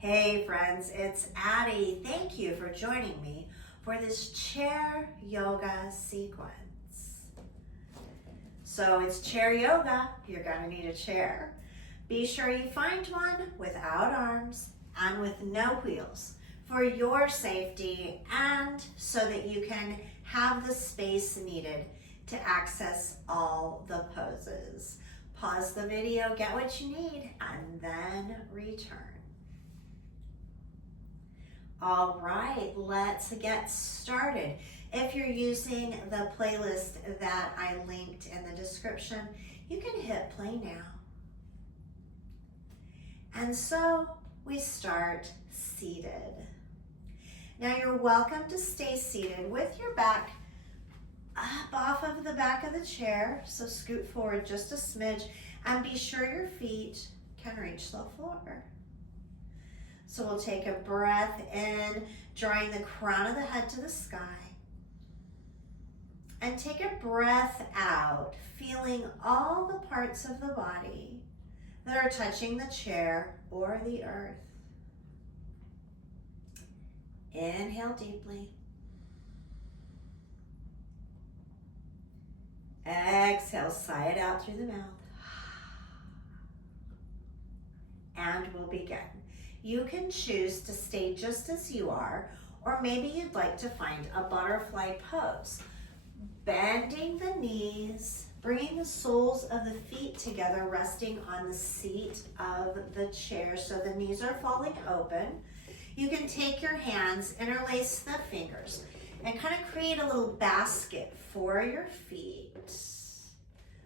Hey friends, it's Addie. Thank you for joining me for this chair yoga sequence. So it's chair yoga. You're going to need a chair. Be sure you find one without arms and with no wheels for your safety and so that you can have the space needed to access all the poses. Pause the video, get what you need, and then return. All right, let's get started. If you're using the playlist that I linked in the description, you can hit play now. And so we start seated. Now you're welcome to stay seated with your back up off of the back of the chair. So scoot forward just a smidge and be sure your feet can reach the floor. So we'll take a breath in, drawing the crown of the head to the sky. And take a breath out, feeling all the parts of the body that are touching the chair or the earth. Inhale deeply. Exhale, sigh it out through the mouth. And we'll begin. You can choose to stay just as you are, or maybe you'd like to find a butterfly pose. Bending the knees, bringing the soles of the feet together, resting on the seat of the chair so the knees are falling open. You can take your hands, interlace the fingers, and kind of create a little basket for your feet.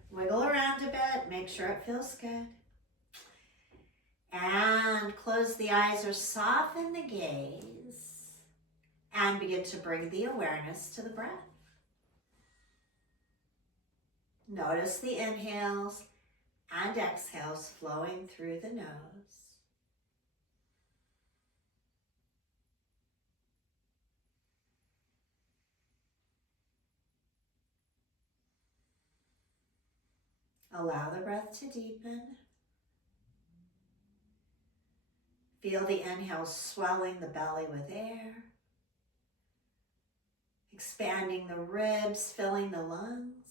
Wiggle around a bit, make sure it feels good. And close the eyes or soften the gaze and begin to bring the awareness to the breath. Notice the inhales and exhales flowing through the nose. Allow the breath to deepen. Feel the inhale swelling the belly with air, expanding the ribs, filling the lungs.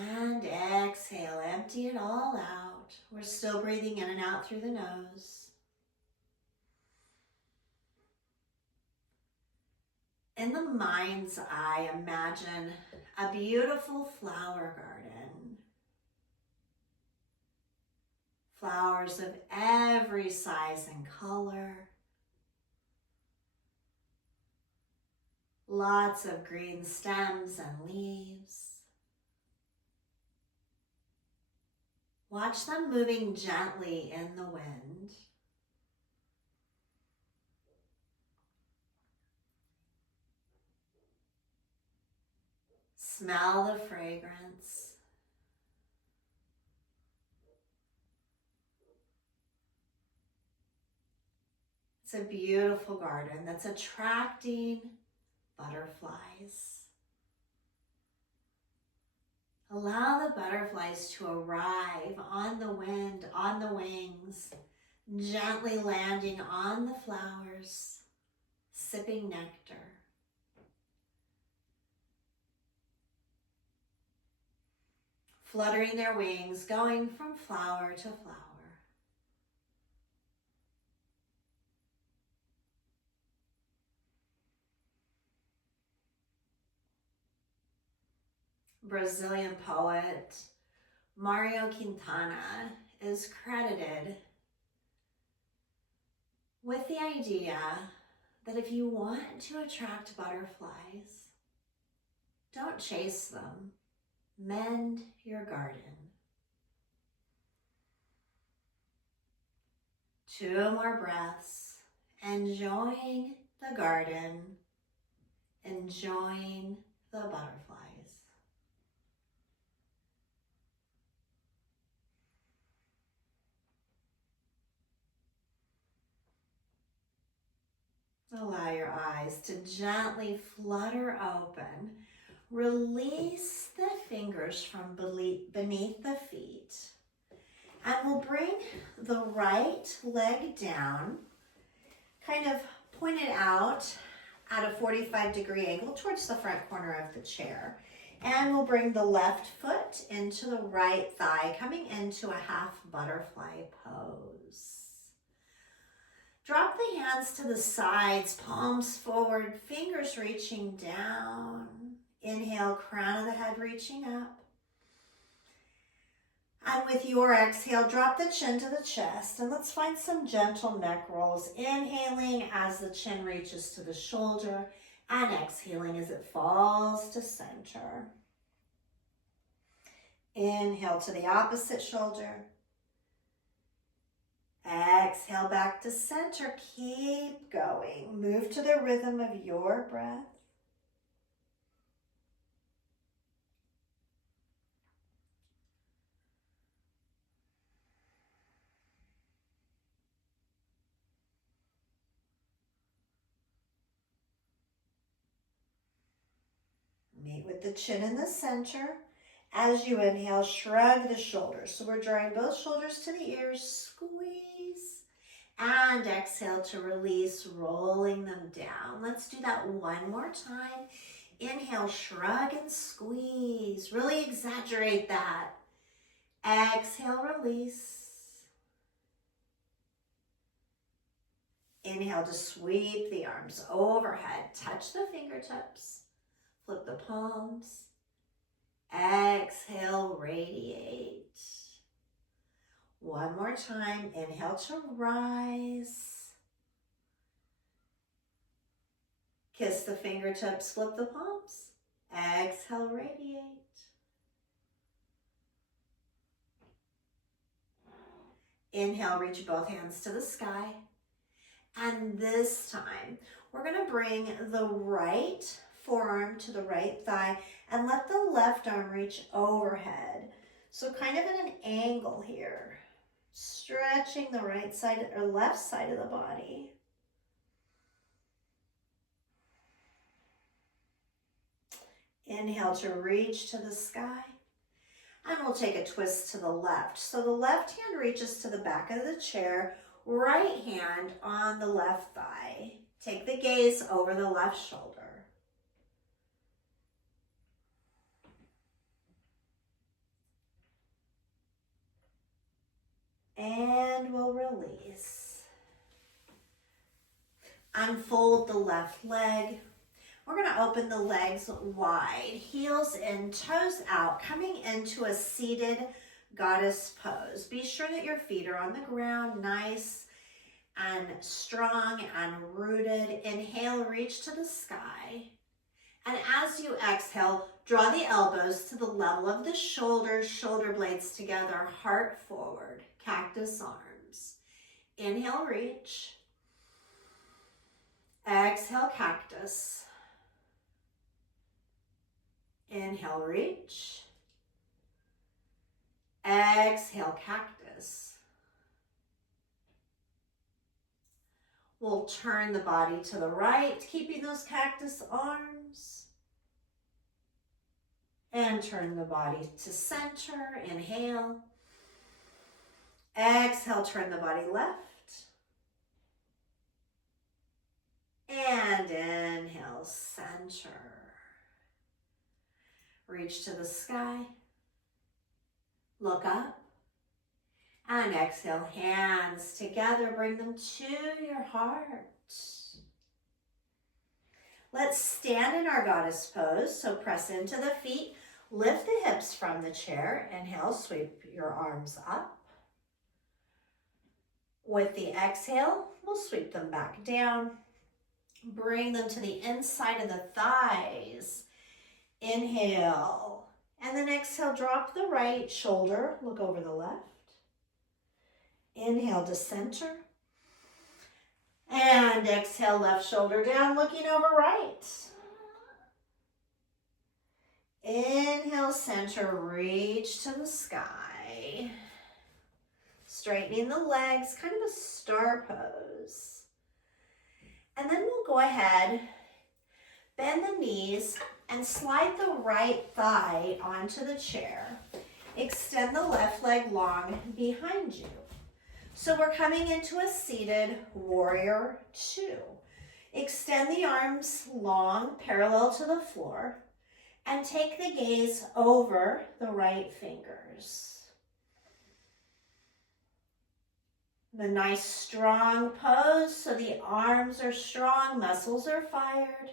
And exhale, empty it all out. We're still breathing in and out through the nose. In the mind's eye, imagine a beautiful flower garden. Flowers of every size and color. Lots of green stems and leaves. Watch them moving gently in the wind. Smell the fragrance. It's a beautiful garden that's attracting butterflies. Allow the butterflies to arrive on the wind, on the wings, gently landing on the flowers, sipping nectar. Fluttering their wings, going from flower to flower. Brazilian poet Mario Quintana is credited with the idea that if you want to attract butterflies, don't chase them, mend your garden. 2 more breaths, enjoying the garden, enjoying the butterflies. Allow your eyes to gently flutter open. Release the fingers from beneath the feet And we'll bring the right leg down, kind of pointed out at a 45-degree angle towards the front corner of the chair. And we'll bring the left foot into the right thigh, coming into a half butterfly pose. Drop the hands to the sides, palms forward, fingers reaching down. Inhale, crown of the head reaching up. And with your exhale, drop the chin to the chest. And let's find some gentle neck rolls. Inhaling as the chin reaches to the shoulder, and exhaling as it falls to center. Inhale to the opposite shoulder. Exhale back to center. Keep going. Move to the rhythm of your breath. Meet with the chin in the center. As you inhale, shrug the shoulders. So we're drawing both shoulders to the ears, squeeze, and exhale to release, rolling them down. Let's do that one more time. Inhale, shrug and squeeze. Really exaggerate that. Exhale, release. Inhale to sweep the arms overhead. Touch the fingertips. Flip the palms. Exhale, radiate. One more time. Inhale to rise. Kiss the fingertips, flip the palms. Exhale, radiate. Inhale, reach both hands to the sky. And this time, we're going to bring the right forearm to the right thigh and let the left arm reach overhead. So kind of at an angle here, stretching the right side or left side of the body. Inhale to reach to the sky. And we'll take a twist to the left. So the left hand reaches to the back of the chair, right hand on the left thigh. Take the gaze over the left shoulder. And we'll release. Unfold the left leg. We're going to open the legs wide, heels in, toes out, coming into a seated goddess pose. Be sure that your feet are on the ground, nice and strong and rooted. Inhale, reach to the sky. And as you exhale, draw the elbows to the level of the shoulders, shoulder blades together, heart forward, cactus arms. Inhale, reach. Exhale, cactus. Inhale, reach. Exhale, cactus. We'll turn the body to the right, keeping those cactus arms. And turn the body to center. Inhale. Exhale, turn the body left. And inhale, center. Reach to the sky. Look up. And exhale, hands together, bring them to your heart. Let's stand in our goddess pose. So press into the feet, lift the hips from the chair. Inhale, sweep your arms up. With the exhale, we'll sweep them back down. Bring them to the inside of the thighs. Inhale. And then exhale, drop the right shoulder, look over the left. Inhale to center. And exhale, left shoulder down, looking over right. Inhale, center, reach to the sky. Straightening the legs, kind of a star pose. And then we'll go ahead, bend the knees, and slide the right thigh onto the chair. Extend the left leg long behind you. So we're coming into a seated warrior two. Extend the arms long, parallel to the floor, and take the gaze over the right fingers. The nice strong pose, so the arms are strong, muscles are fired.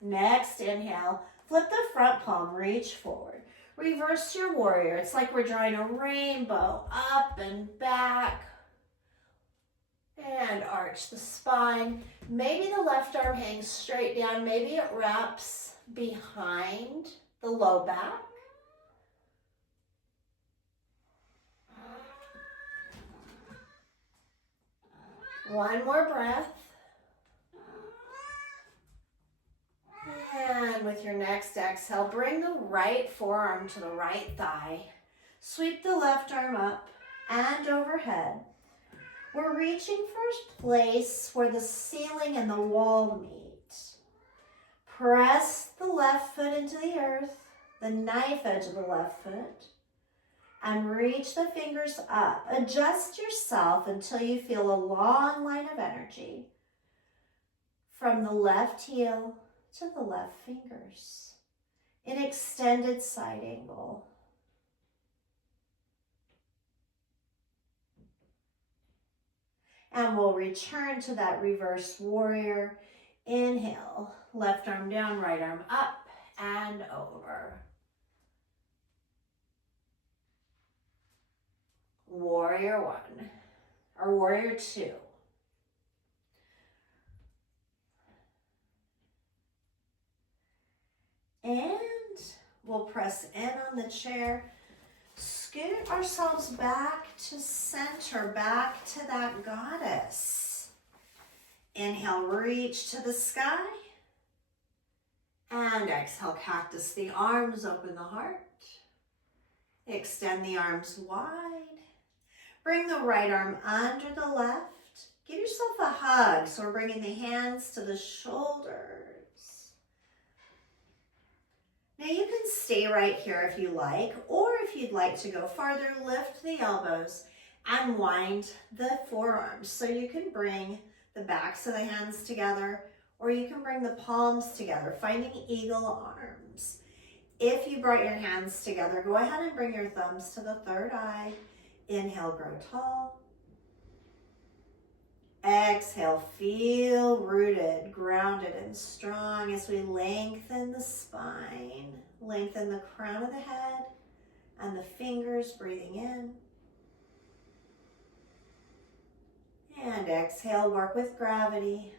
Next, inhale, flip the front palm, reach forward. Reverse your warrior. It's like we're drawing a rainbow up and back. And arch the spine. Maybe the left arm hangs straight down. Maybe it wraps behind the low back. One more breath. And with your next exhale, bring the right forearm to the right thigh. Sweep the left arm up and overhead. We're reaching for a place where the ceiling and the wall meet. Press the left foot into the earth, the knife edge of the left foot, and reach the fingers up. Adjust yourself until you feel a long line of energy from the left heel to the left fingers in extended side angle. And we'll return to that reverse warrior. Inhale, left arm down, right arm up and over. Warrior one, or warrior two. And we'll press in on the chair. Scoot ourselves back to center, back to that goddess. Inhale, reach to the sky. And exhale, cactus the arms, open the heart. Extend the arms wide. Bring the right arm under the left. Give yourself a hug. So we're bringing the hands to the shoulders. Now you can stay right here if you like, or if you'd like to go farther, lift the elbows and wind the forearms. So you can bring the backs of the hands together, or you can bring the palms together, finding eagle arms. If you brought your hands together, go ahead and bring your thumbs to the third eye. Inhale, grow tall. Exhale, feel rooted, grounded, and strong as we lengthen the spine, lengthen the crown of the head and the fingers, breathing in. And exhale, work with gravity.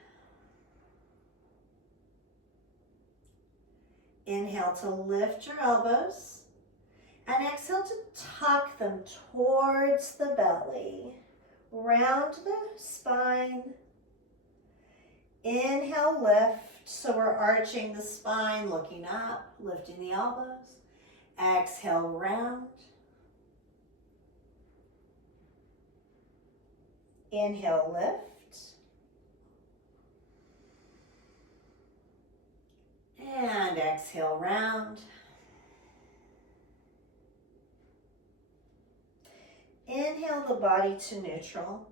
Inhale to lift your elbows and exhale to tuck them towards the belly. Round the spine. Inhale, lift. So we're arching the spine, looking up, lifting the elbows. Exhale, round. Inhale, lift. And exhale, round. Inhale the body to neutral.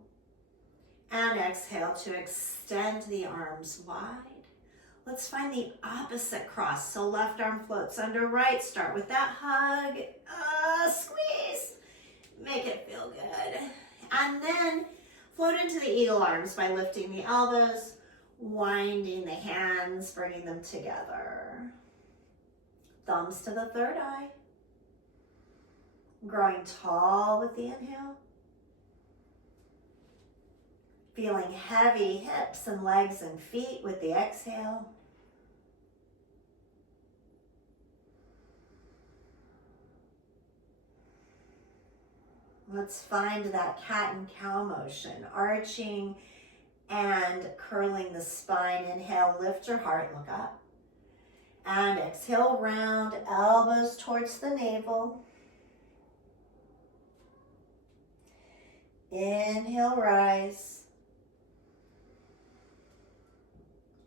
And exhale to extend the arms wide. Let's find the opposite cross. So left arm floats under right. Start with that hug. Squeeze. Make it feel good. And then float into the eagle arms by lifting the elbows, winding the hands, bringing them together. Thumbs to the third eye. Growing tall with the inhale. Feeling heavy hips and legs and feet with the exhale. Let's find that cat and cow motion, arching and curling the spine. Inhale, lift your heart, look up. And exhale, round, elbows towards the navel. Inhale, rise.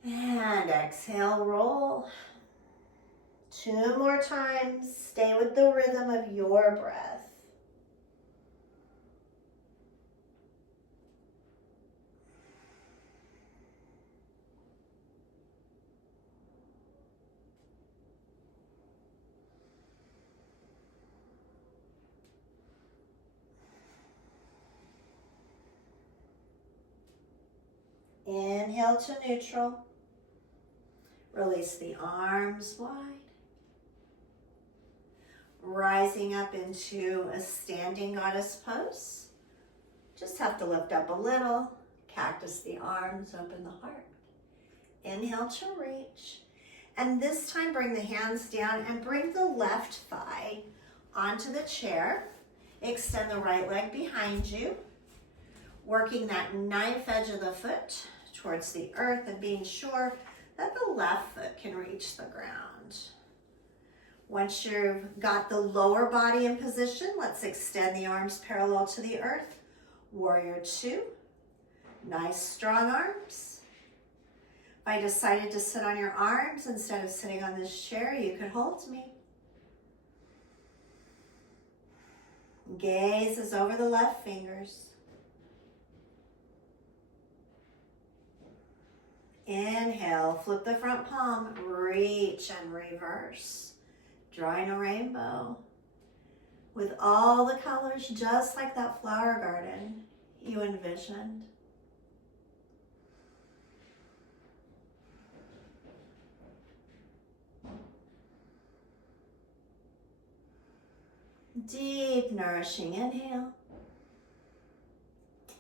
And exhale, roll. 2 more times. Stay with the rhythm of your breath. Inhale to neutral. Release the arms wide. Rising up into a standing goddess pose. Just have to lift up a little. Cactus the arms, open the heart. Inhale to reach. And this time bring the hands down and bring the left thigh onto the chair. Extend the right leg behind you. Working that knife edge of the foot towards the earth and being sure that the left foot can reach the ground. Once you've got the lower body in position, let's extend the arms parallel to the earth. Warrior 2. Nice strong arms. If I decided to sit on your arms instead of sitting on this chair, you could hold me. Gaze is over the left fingers. Inhale, flip the front palm, reach and reverse. Drawing a rainbow with all the colors, just like that flower garden you envisioned. Deep, nourishing inhale.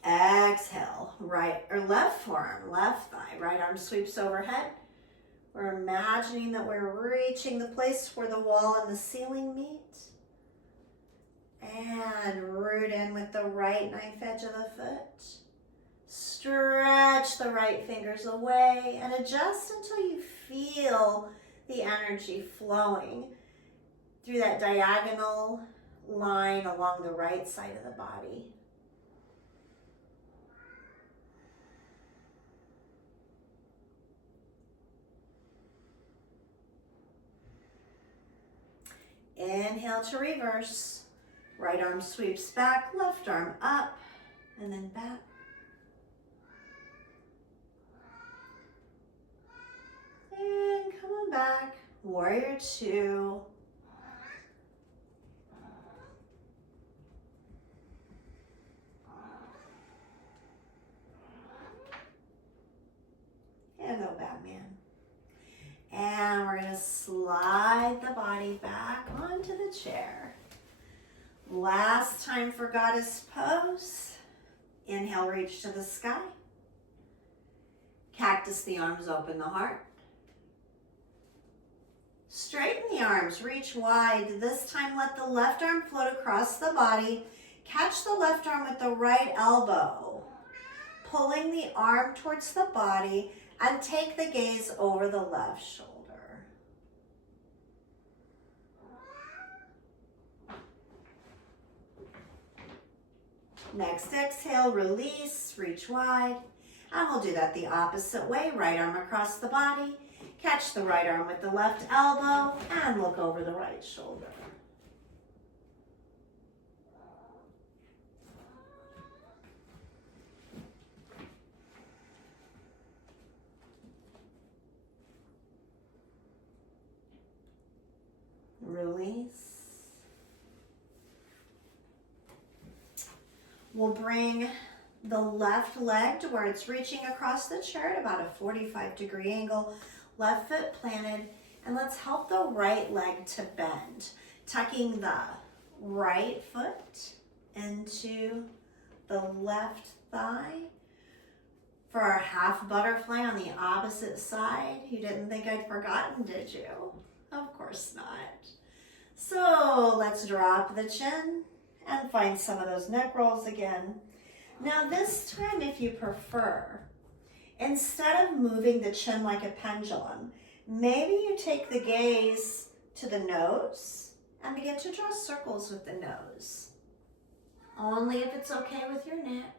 Exhale, right or left forearm, left thigh, right arm sweeps overhead. We're imagining that we're reaching the place where the wall and the ceiling meet. And root in with the right knife edge of the foot. Stretch the right fingers away and adjust until you feel the energy flowing through that diagonal line along the right side of the body. Inhale to reverse. Right arm sweeps back, left arm up, and then back. And come on back. Warrior 2. And go Batman. And we're gonna slide the body back onto the chair. Last time for goddess pose. Inhale, reach to the sky. Cactus the arms, open the heart. Straighten the arms, reach wide. This time let the left arm float across the body. Catch the left arm with the right elbow. Pulling the arm towards the body and take the gaze over the left shoulder. Next exhale, release, reach wide. And we'll do that the opposite way. Right arm across the body. Catch the right arm with the left elbow and look over the right shoulder. Release. We'll bring the left leg to where it's reaching across the chair at about a 45-degree angle. Left foot planted, and let's help the right leg to bend. Tucking the right foot into the left thigh. For our half butterfly on the opposite side. You didn't think I'd forgotten, did you? Of course not. So let's drop the chin and find some of those neck rolls again. Now this time, if you prefer, instead of moving the chin like a pendulum, maybe you take the gaze to the nose and begin to draw circles with the nose. Only if it's okay with your neck.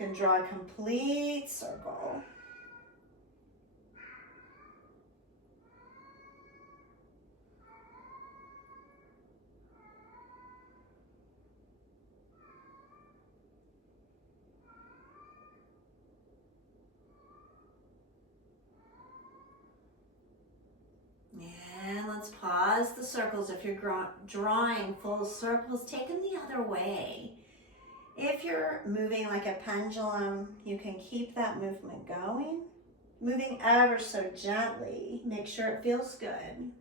You can draw a complete circle. And let's pause the circles. If you're drawing full circles, take them the other way. If you're moving like a pendulum, you can keep that movement going. Moving ever so gently. Make sure it feels good.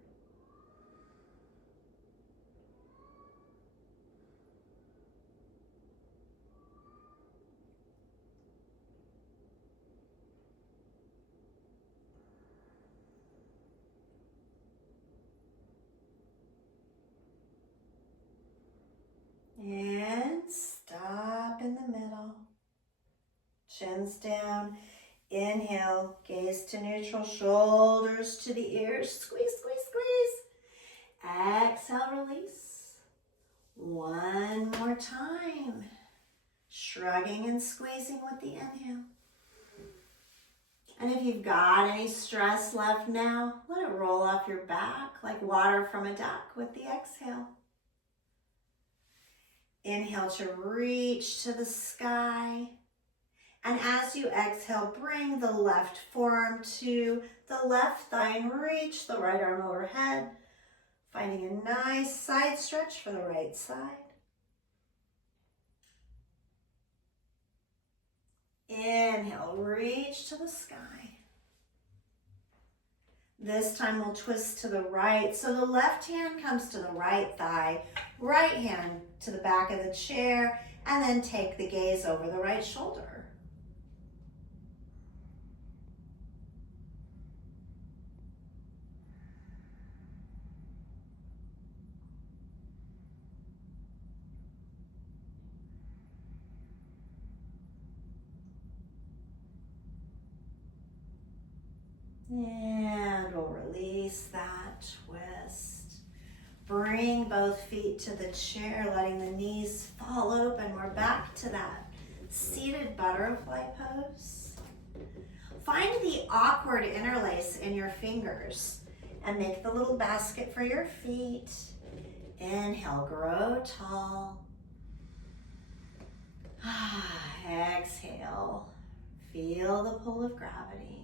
And stop in the middle. Chins down. Inhale, gaze to neutral, shoulders to the ears. Squeeze, squeeze, squeeze. Exhale, release. One more time. Shrugging and squeezing with the inhale. And if you've got any stress left now, let it roll off your back like water from a duck with the exhale. Inhale to reach to the sky. And as you exhale, bring the left forearm to the left thigh and reach the right arm overhead, finding a nice side stretch for the right side. Inhale, reach to the sky. This time we'll twist to the right. So the left hand comes to the right thigh, right hand to the back of the chair, and then take the gaze over the right shoulder. And we'll release that twist. Bring both feet to the chair, letting the knees fall open. We're back to that seated butterfly pose. Find the awkward interlace in your fingers and make the little basket for your feet. Inhale, grow tall. Exhale, feel the pull of gravity.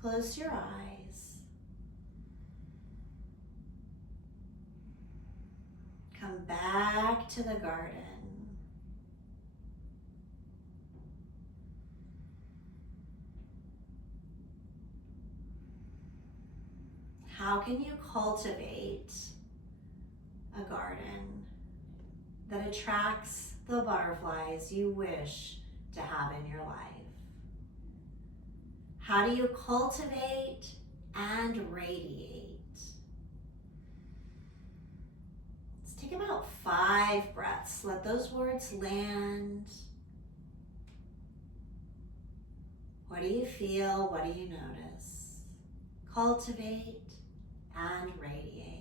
Close your eyes. Come back to the garden. How can you cultivate a garden that attracts the butterflies you wish to have in your life? How do you cultivate and radiate? Let's take about 5 breaths. Let those words land. What do you feel? What do you notice? Cultivate and radiate.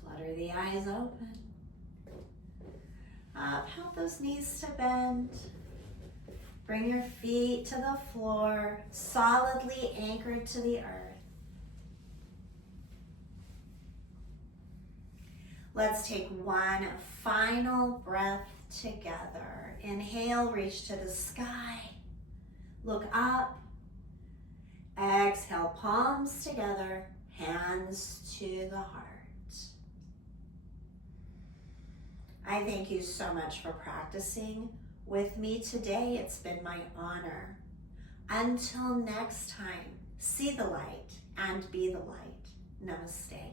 Flutter the eyes open. Up, help those knees to bend. Bring your feet to the floor, solidly anchored to the earth. Let's take one final breath together. Inhale, reach to the sky. Look up. Exhale, palms together, hands to the heart. I thank you so much for practicing with me today. It's been my honor. Until next time, see the light and be the light. Namaste.